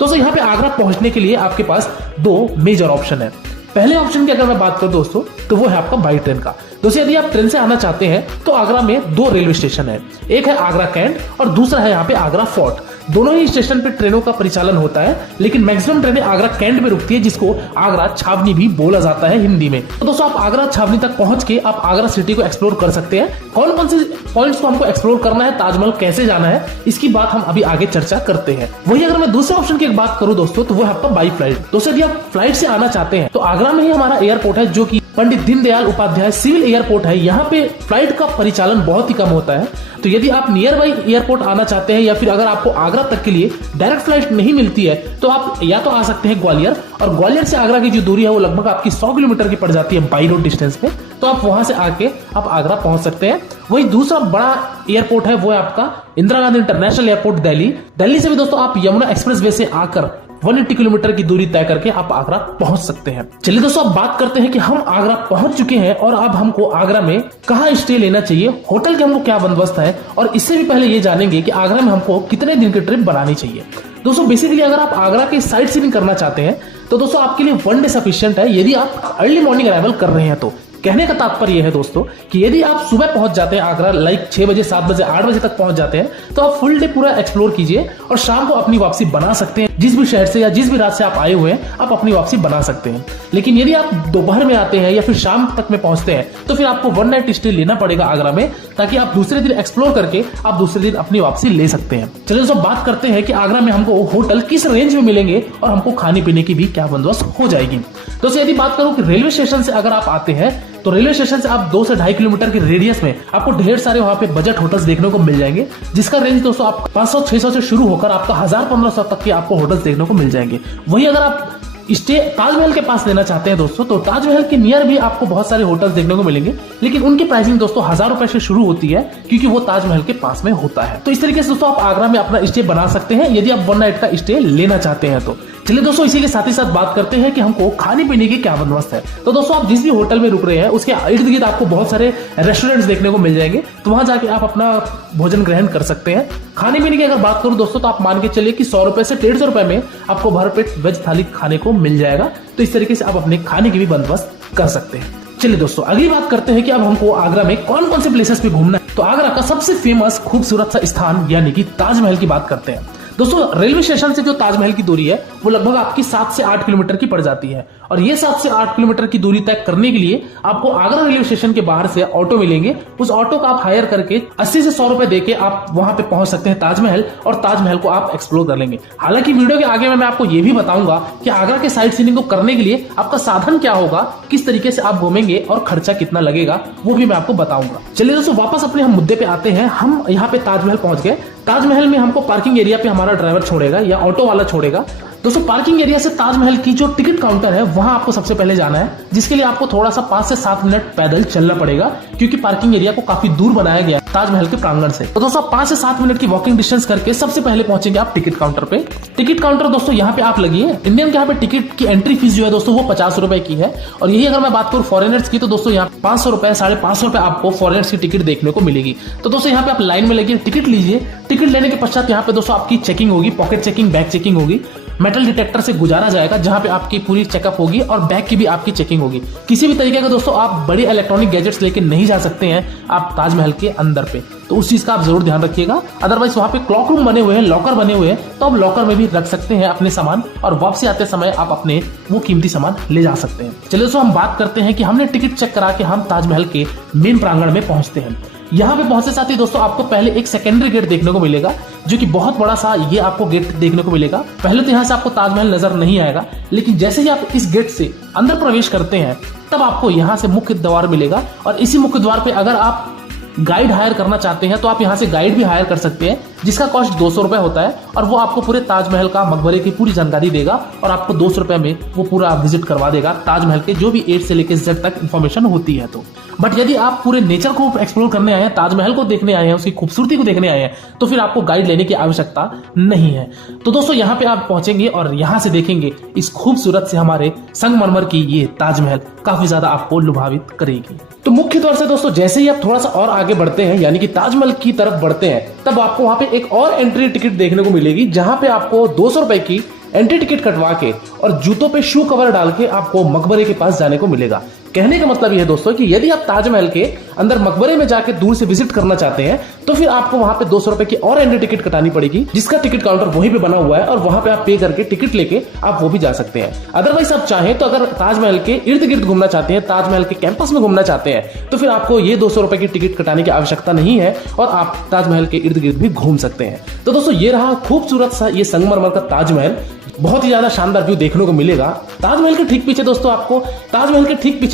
दोस्तों यहाँ पे आगरा पहुंचने के लिए आपके पास दो मेजर ऑप्शन है। पहले ऑप्शन की अगर मैं बात करूं दोस्तों तो वो है आपका बाई ट्रेन का। दोस्तों यदि आप ट्रेन से आना चाहते हैं तो आगरा में दो रेलवे स्टेशन है, एक है आगरा कैंट और दूसरा है यहाँ पे आगरा फोर्ट। दोनों ही स्टेशन पे ट्रेनों का परिचालन होता है, लेकिन मैक्सिमम ट्रेनें आगरा कैंट में रुकती है, जिसको आगरा छावनी भी बोला जाता है हिंदी में। तो दोस्तों आप आगरा छावनी तक पहुंच के आप आगरा सिटी को एक्सप्लोर कर सकते हैं। कौन कौन से पॉइंट्स को हमको एक्सप्लोर करना है, ताजमहल कैसे जाना है, इसकी बात हम अभी आगे चर्चा करते हैं। वही अगर मैं दूसरे ऑप्शन की बात करूं दोस्तों तो वो है आपका बाई फ्लाइट। दोस्तों यदि आप फ्लाइट से आना चाहते हैं तो आगरा में ही हमारा एयरपोर्ट है, जो कि पंडित दीनदयाल उपाध्याय सिविल एयरपोर्ट है। यहाँ पे फ्लाइट का परिचालन बहुत ही कम होता है। तो यदि आप नियर बाई एयरपोर्ट आना चाहते हैं या फिर अगर आपको आगरा तक के लिए डायरेक्ट फ्लाइट नहीं मिलती है तो आप या तो आ सकते हैं ग्वालियर, और ग्वालियर से आगरा की जो दूरी है वो लगभग आपकी 100 किलोमीटर की पड़ जाती है बाई रोड डिस्टेंस पे। तो आप वहां से आके आप आगरा पहुंच सकते हैं। वही दूसरा बड़ा एयरपोर्ट है वो है आपका इंदिरा गांधी इंटरनेशनल एयरपोर्ट दिल्ली। दिल्ली से भी दोस्तों आप यमुना एक्सप्रेस वे से आकर 180 किलोमीटर की दूरी तय करके आप आगरा पहुंच सकते हैं। चलिए दोस्तों अब बात करते हैं कि हम आगरा पहुंच चुके हैं और अब हमको आगरा में कहाँ स्टे लेना चाहिए, होटल के हमको क्या बंदोबस्त है, और इससे भी पहले ये जानेंगे कि आगरा में हमको कितने दिन की ट्रिप बनानी चाहिए। दोस्तों बेसिकली अगर आप आगरा की साइट सीइंग करना चाहते हैं तो दोस्तों आपके लिए 1 डे सफिशिएंट है, यदि आप अर्ली मॉर्निंग अराइवल कर रहे हैं तो। कहने का तात्पर्य यह है दोस्तों कि यदि आप सुबह पहुंच जाते हैं आगरा, लाइक 6 बजे 7 बजे 8 बजे तक पहुंच जाते हैं, तो आप फुल डे पूरा एक्सप्लोर कीजिए और शाम को अपनी वापसी बना सकते हैं। जिस भी शहर से या जिस भी रात से आप आए हुए हैं आप अपनी वापसी बना सकते हैं। लेकिन यदि आप दोपहर में आते हैं या फिर शाम तक में पहुंचते हैं तो फिर आपको 1 नाइट स्टे लेना पड़ेगा आगरा में, ताकि आप दूसरे दिन एक्सप्लोर करके आप दूसरे दिन अपनी वापसी ले सकते हैं। चलिए दोस्तों बात करते हैं कि आगरा में हमको होटल किस रेंज में मिलेंगे और हमको खाने पीने की भी क्या बंदोबस्त हो जाएगी। दोस्तों यदि बात करूं कि रेलवे स्टेशन से अगर आप आते हैं तो रेलवे स्टेशन से आप 2 से 2.5 किलोमीटर के रेडियस में आपको ढेर सारे वहां पे बजट होटल्स देखने को मिल जाएंगे, जिसका रेंज दोस्तों आप 500-600 से शुरू होकर आपका 1000-1500 तक के आपको होटल्स देखने को मिल जाएंगे। वही अगर आप स्टे ताजमहल के पास लेना चाहते हैं दोस्तों तो ताजमहल के नियर भी आपको बहुत सारे होटल्स देखने को मिलेंगे, लेकिन उनकी प्राइसिंग दोस्तों 1000 रुपए से शुरू होती है, क्योंकि वो ताजमहल के पास में होता है। तो इस तरीके से दोस्तों आप आगरा में अपना स्टे बना सकते हैं यदि आप 1 नाइट का स्टे लेना चाहते हैं तो। चलिए दोस्तों इसी के साथ ही साथ बात करते हैं कि हमको खाने पीने की क्या बंदोबस्त है। तो दोस्तों आप जिस भी होटल में रुक रहे हैं उसके इर्द गिर्द आपको बहुत सारे रेस्टोरेंट्स देखने को मिल जाएंगे, तो वहां जाके आप अपना भोजन ग्रहण कर सकते हैं। खाने पीने की अगर बात करूं दोस्तों तो आप मान के चलिए कि 100 रुपए से 150 रुपए में आपको भरपेट वेज थाली खाने को मिल जाएगा। तो इस तरीके से आप अपने खाने की भी बंदोबस्त कर सकते हैं। चलिए दोस्तों अगली बात करते हैं कि अब हमको आगरा में कौन कौन से प्लेसेस पे घूमना है। तो आगरा का सबसे फेमस खूबसूरत सा स्थान यानी कि ताजमहल की बात करते हैं। दोस्तों रेलवे स्टेशन से जो ताजमहल की दूरी है वो लगभग आपकी 7 से 8 किलोमीटर की पड़ जाती है, और ये 7 से 8 किलोमीटर की दूरी तय करने के लिए आपको आगरा रेलवे स्टेशन के बाहर से ऑटो मिलेंगे। उस ऑटो का आप हायर करके 80 से 100 रुपए देके आप वहां पे पहुंच सकते हैं ताजमहल, और ताजमहल को आप एक्सप्लोर कर लेंगे। हालांकि वीडियो के आगे में मैं आपको ये भी बताऊंगा कि आगरा के साइट सीइंग को करने के लिए आपका साधन क्या होगा, किस तरीके से आप घूमेंगे और खर्चा कितना लगेगा, वो भी मैं आपको बताऊंगा। चलिए दोस्तों वापस अपने हम मुद्दे पे आते हैं। हम यहाँ पे ताजमहल पहुंच गए। ताजमहल में हमको पार्किंग एरिया पे हमारा ड्राइवर छोड़ेगा या ऑटो वाला छोड़ेगा। दोस्तों पार्किंग एरिया से ताजमहल की जो टिकट काउंटर है वहां आपको सबसे पहले जाना है, जिसके लिए आपको थोड़ा सा 5 से 7 मिनट पैदल चलना पड़ेगा, क्योंकि पार्किंग एरिया को काफी दूर बनाया गया है ताजमहल के प्रांगण से। तो दोस्तों 5 से 7 मिनट की वॉकिंग डिस्टेंस करके सबसे पहले पहुंचेंगे आप टिकट काउंटर पे। टिकट काउंटर दोस्तों यहाँ पे आप लगिए। इंडियन के यहाँ पे टिकट की एंट्री फीस जो है दोस्तों वो 50 रुपए की है, और यही अगर मैं बात करूँ फॉरेनर्स की तो दोस्तों यहाँ 500 रुपए 550 रुपए आपको फॉरेनर्स की टिकट देखने को मिलेगी। तो दोस्तों यहाँ पे आप लाइन में लगिए, टिकट लीजिए। टिकट लेने के पश्चात यहाँ पे दोस्तों आपकी चेकिंग होगी, पॉकेट चेकिंग, बैग चेकिंग होगी। मेटल डिटेक्टर से गुजारा जाएगा जहां पे आपकी पूरी चेकअप होगी और बैग की भी आपकी चेकिंग होगी। किसी भी तरीके का दोस्तों आप बड़े इलेक्ट्रॉनिक गैजेट्स लेके नहीं जा सकते हैं आप ताजमहल के अंदर पे, तो उस चीज का आप जरूर ध्यान रखिएगा। अदरवाइज वहां पे क्लॉक रूम बने हुए हैं, लॉकर बने हुए हैं, तो आप लॉकर में भी रख सकते हैं अपने सामान, और वापसी आते समय आप अपने वो कीमती सामान ले जा सकते हैं। चलिए दोस्तों हम बात करते हैं कि हमने टिकट चेक करा के हम ताजमहल के मेन प्रांगण में पहुंचते हैं। यहाँ पे पहुंचते साथ ही दोस्तों आपको पहले एक सेकेंडरी गेट देखने को मिलेगा, जो कि बहुत बड़ा सा ये आपको गेट देखने को मिलेगा। पहले तो यहाँ से आपको ताजमहल नजर नहीं आएगा, लेकिन जैसे ही आप इस गेट से अंदर प्रवेश करते हैं तब आपको यहाँ से मुख्य द्वार मिलेगा, और इसी मुख्य द्वार पे अगर आप गाइड हायर करना चाहते हैं तो आप यहाँ से गाइड भी हायर कर सकते हैं, जिसका कॉस्ट 200 रुपए होता है, और वो आपको पूरे ताजमहल का मकबरे की पूरी जानकारी देगा, और आपको 200 रुपए में वो पूरा विजिट करवा देगा ताजमहल के जो भी A से लेकर Z तक इन्फॉर्मेशन होती है। तो बट यदि आप पूरे नेचर को एक्सप्लोर करने आए हैं, ताजमहल को देखने आए हैं, उसकी खूबसूरती को देखने आए हैं, तो फिर आपको गाइड लेने की आवश्यकता नहीं है। तो दोस्तों यहाँ पे आप पहुंचेंगे और यहाँ से देखेंगे इस खूबसूरत से हमारे संगमरमर की ये ताजमहल काफी ज्यादा आपको लुभावित करेगी। तो मुख्य तौर से दोस्तों जैसे ही आप थोड़ा सा और आगे बढ़ते हैं यानी कि ताजमहल की तरफ बढ़ते हैं, तब आपको वहां पे एक और एंट्री टिकट देखने को मिलेगी, जहां पे आपको 200 रुपए की एंट्री टिकट कटवा के और जूतों पे शू कवर डाल के आपको मकबरे के पास जाने को मिलेगा। कहने का मतलब यह है दोस्तों कि यदि आप ताजमहल के अंदर मकबरे में जाके दूर से विजिट करना चाहते हैं तो फिर आपको वहां पे 200 रुपए की और एंट्री टिकट कटानी पड़ेगी, जिसका टिकट काउंटर वहीं पे बना हुआ है और वहां पे आप पे करके टिकट लेके आप वो भी जा सकते हैं। अदरवाइज आप चाहें तो अगर ताजमहल के इर्द गिर्द घूमना चाहते हैं, ताजमहल के कैंपस में घूमना चाहते हैं, तो फिर आपको ये 200 रुपए की टिकट कटाने की आवश्यकता नहीं है और आप ताजमहल के इर्द गिर्द भी घूम सकते हैं। तो दोस्तों ये रहा खूबसूरत सा ये संगमरमर का ताजमहल, बहुत ही ज्यादा शानदार व्यू देखने को मिलेगा। ताजमहल के ठीक पीछे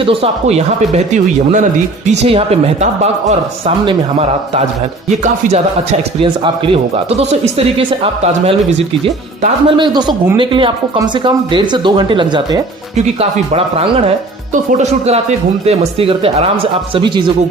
दोस्तों आपको यहाँ पे बहती हुई यमुना नदी, पीछे यहाँ पे मेहताब बाग और सामने में हमारा ताजमहल, ये काफी ज्यादा अच्छा एक्सपीरियंस आपके लिए होगा। तो दोस्तों इस तरीके से आप ताजमहल में विजिट कीजिए। ताजमहल में दोस्तों घूमने के लिए आपको कम से कम 1.5 से 2 घंटे लग जाते हैं, क्योंकि काफी बड़ा प्रांगण है। तो फोटोशूट कराते, घूमते, मस्ती करते, आराम से आप सभी चीजों को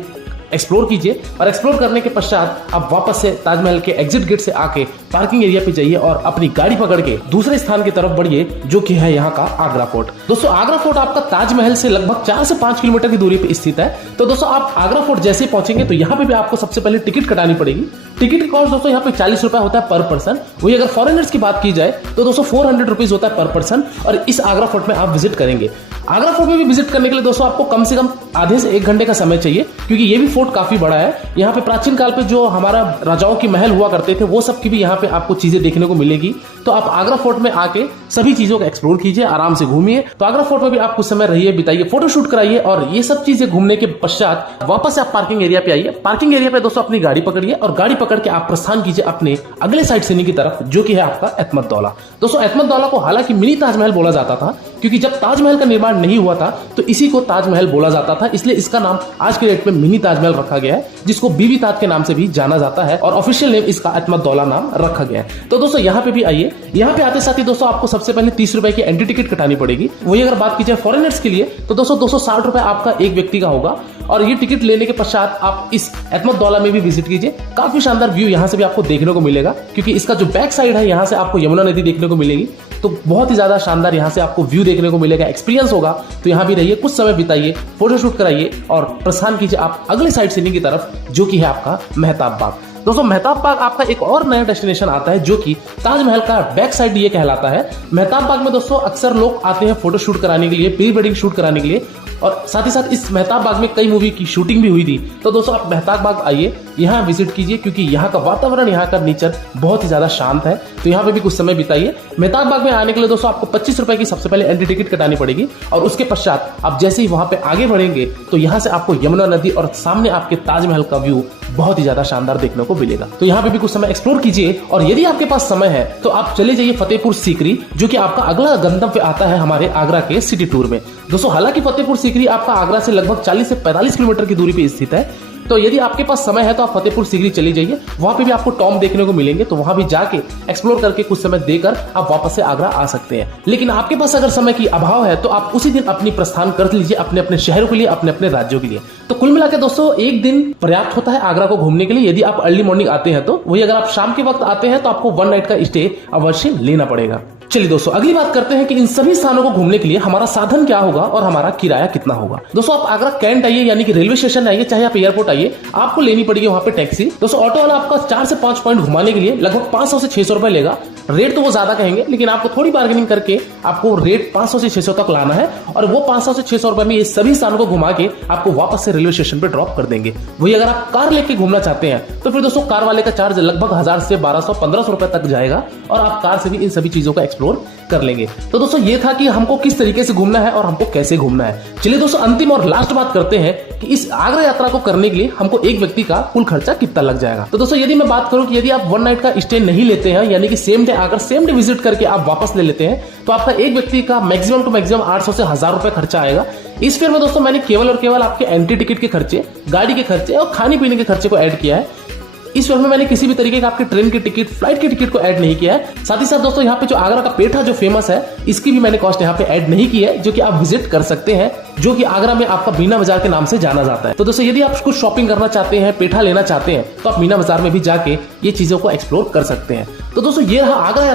एक्सप्लोर कीजिए और एक्सप्लोर करने के पश्चात आप वापस से ताजमहल के एग्जिट गेट से आके पार्किंग एरिया पे जाइए और अपनी गाड़ी पकड़ के दूसरे स्थान की तरफ बढ़िए, जो कि है यहाँ का आगरा फोर्ट। दोस्तों आगरा फोर्ट आपका ताजमहल से लगभग 4 से 5 किलोमीटर की दूरी पे स्थित है। तो दोस्तों आप आगरा फोर्ट जैसे पहुंचेंगे तो यहाँ पे भी आपको सबसे पहले टिकट कटानी पड़ेगी। टिकट का कॉस्ट दोस्तों यहाँ पे 40 रुपए होता है पर पर्सन। वही अगर फॉरेनर्स की बात की जाए तो दोस्तों 400 रुपीज होता है पर पर्सन और इस आगरा फोर्ट में आप विजिट करेंगे। आगरा फोर्ट में भी विजिट करने के लिए दोस्तों आपको कम से कम आधे से 1 घंटे का समय चाहिए, क्योंकि ये भी फोर्ट काफी बड़ा है। यहाँ पे प्राचीन काल पे जो हमारा राजाओं की महल हुआ करते थे वो सब की भी यहाँ पे आपको चीजें देखने को मिलेगी। तो आप आगरा फोर्ट में आके सभी चीजों को एक्सप्लोर कीजिए, आराम से घूमिए। तो आगरा फोर्ट में भी आप कुछ समय रहिए, बिताइए, फोटोशूट कराइए और ये सब चीजें घूमने के पश्चात वापस आप पार्किंग एरिया पे आइए। पार्किंग एरिया पे दोस्तों अपनी गाड़ी पकड़िए और गाड़ी पकड़ के आप प्रस्थान कीजिए अपने अगले साइड सीन की तरफ, जो कि है आपका एतमत दौला। दोस्तों एतमत दौला को हालांकि मिनी ताजमहल बोला जाता था, क्योंकि जब ताजमहल का निर्माण नहीं हुआ था तो इसी को ताजमहल बोला जाता था, इसलिए इसका नाम आज के डेट में मिनी ताजमहल रखा गया है, जिसको बीबी ताज के नाम से भी जाना जाता है और ऑफिशियल नेम इसका एतमत दौला नाम रखा गया है। तो दोस्तों यहाँ पे भी आइए। यहाँ पे आते साथ ही दोस्तों आपको सबसे पहले 30 रुपए की एंट्री टिकट कटानी पड़ेगी। वही अगर बात की जाए फॉरेनर्स के लिए तो दोस्तों 260 रुपए आपका एक व्यक्ति का होगा और ये टिकट लेने के पश्चात आप इस एतमत दौला में भी विजिट कीजिए। काफी शानदार व्यू यहाँ से भी आपको देखने को मिलेगा, क्योंकि इसका जो बैक साइड है यहाँ से आपको यमुना नदी देखने को मिलेगी। तो बहुत ही ज्यादा शानदार यहाँ से आपको व्यू देखने को मिलेगा, एक्सपीरियंस होगा। तो यहाँ भी रहिए, कुछ समय बिताइए, फोटोशूट कराइए और प्रस्थान कीजिए आप अगले साइड सीनिंग की तरफ, जो कि है आपका मेहताब बाग। दोस्तों मेहताब बाग आपका एक और नया डेस्टिनेशन आता है, जो कि ताजमहल का बैक साइड ये कहलाता है। मेहताब बाग में दोस्तों अक्सर लोग आते हैं फोटोशूट कराने के लिए, प्री वेडिंग शूट कराने के लिए, और साथ ही साथ इस मेहताब बाग में कई मूवी की शूटिंग भी हुई थी। तो दोस्तों आप मेहताब बाग आइए, यहाँ विजिट कीजिए, क्योंकि यहाँ का वातावरण, यहाँ का नेचर बहुत ही ज्यादा शांत है। तो यहाँ पे भी कुछ समय बिताइए। मेहताब बाग में आने के लिए दोस्तों आपको 25 रुपए की सबसे पहले एंट्री टिकट कटानी पड़ेगी और उसके पश्चात आप जैसे ही वहां पे आगे बढ़ेंगे तो यहाँ से आपको यमुना नदी और सामने आपके ताजमहल का व्यू बहुत ही ज्यादा शानदार देखने को मिलेगा। तो यहाँ पे भी कुछ समय एक्सप्लोर कीजिए और यदि आपके पास समय है तो आप चले जाइए फतेहपुर सीकरी, जो कि आपका अगला गंतव्य आता है हमारे आगरा के सिटी टूर में। दोस्तों हालांकि फतेहपुर सीकरी आपका आगरा से लगभग 40 से 45 किलोमीटर की दूरी पे स्थित है, तो यदि आपके पास समय है तो आप फतेहपुर सीकरी चली जाइए। वहां पे भी आपको टॉम देखने को मिलेंगे, तो वहां भी जाके एक्सप्लोर करके कुछ समय देकर आप वापस से आगरा आ सकते हैं। लेकिन आपके पास अगर समय की अभाव है तो आप उसी दिन अपनी प्रस्थान कर लीजिए अपने अपने शहरों के लिए, अपने अपने राज्यों के लिए। तो कुल मिलाकर दोस्तों एक दिन पर्याप्त होता है आगरा को घूमने के लिए, यदि आप अर्ली मॉर्निंग आते हैं तो। वही अगर आप शाम के वक्त आते हैं तो आपको 1 नाइट का स्टे अवश्य लेना पड़ेगा। चलिए दोस्तों अगली बात करते हैं कि इन सभी स्थानों को घूमने के लिए हमारा साधन क्या होगा और हमारा किराया कितना होगा। दोस्तों आप आगरा कैंट आइए, यानी कि रेलवे स्टेशन आइए, चाहे आप एयरपोर्ट आइए, आपको लेनी पड़ेगी वहां पे टैक्सी। दोस्तों ऑटो वाला आपका 4 से 5 पॉइंट घुमाने के लिए लगभग 500 से 600 रुपए लेगा। रेट तो वो ज्यादा कहेंगे, लेकिन आपको थोड़ी बार्गेनिंग करके आपको रेट 500 से 600 तक लाना है और वो 500 से 600 रुपए में ये सभी स्थानों को घुमा के आपको वापस से रेलवे स्टेशन पे ड्रॉप कर देंगे। वही अगर आप कार लेके घूमना चाहते हैं तो फिर दोस्तों कार वाले का चार्ज लगभग 1000 से 1200-1500 रुपए तक जाएगा और आप कार से भी इन सभी चीजों का एक्सप्लोर कर लेंगे। तो दोस्तों ये था कि हमको किस तरीके से घूमना है और हमको कैसे घूमना है। चलिए दोस्तों अंतिम और लास्ट बात करते हैं कि इस आगरा यात्रा को करने के लिए हमको एक व्यक्ति का कुल खर्चा कितना लग जाएगा। तो दोस्तों यदि मैं बात करूं कि यदि आप 1 नाइट का स्टे नहीं लेते हैं, यानी कि सेम डे आकर सेम डे विजिट करके आप वापस ले लेते हैं, तो आपका एक व्यक्ति का मैक्सिमम टू मैक्सिमम 800 से 1000 रुपए खर्चा आएगा। इस फेयर में दोस्तों मैंने केवल और केवल आपके एंट्री टिकट के खर्चे, गाड़ी के खर्चे और खाने पीने के खर्चे को ऐड किया है। इस फेयर में मैंने किसी भी तरीके का आपके ट्रेन की टिकट, फ्लाइट की टिकट को ऐड नहीं किया है। साथ ही साथ दोस्तों यहाँ पे जो आगरा का पेठा जो फेमस है, इसकी भी मैंने कॉस्ट यहाँ पे ऐड नहीं की है, जो कि आप विजिट कर सकते हैं, जो कि आगरा में आपका मीना बाजार के नाम से जाना जाता है। तो दोस्तों यदि आप कुछ शॉपिंग करना चाहते हैं, पेठा लेना चाहते हैं, तो आप मीना बाजार में भी जाके ये चीजों को एक्सप्लोर कर सकते हैं। तो दोस्तों ये रहा आगरा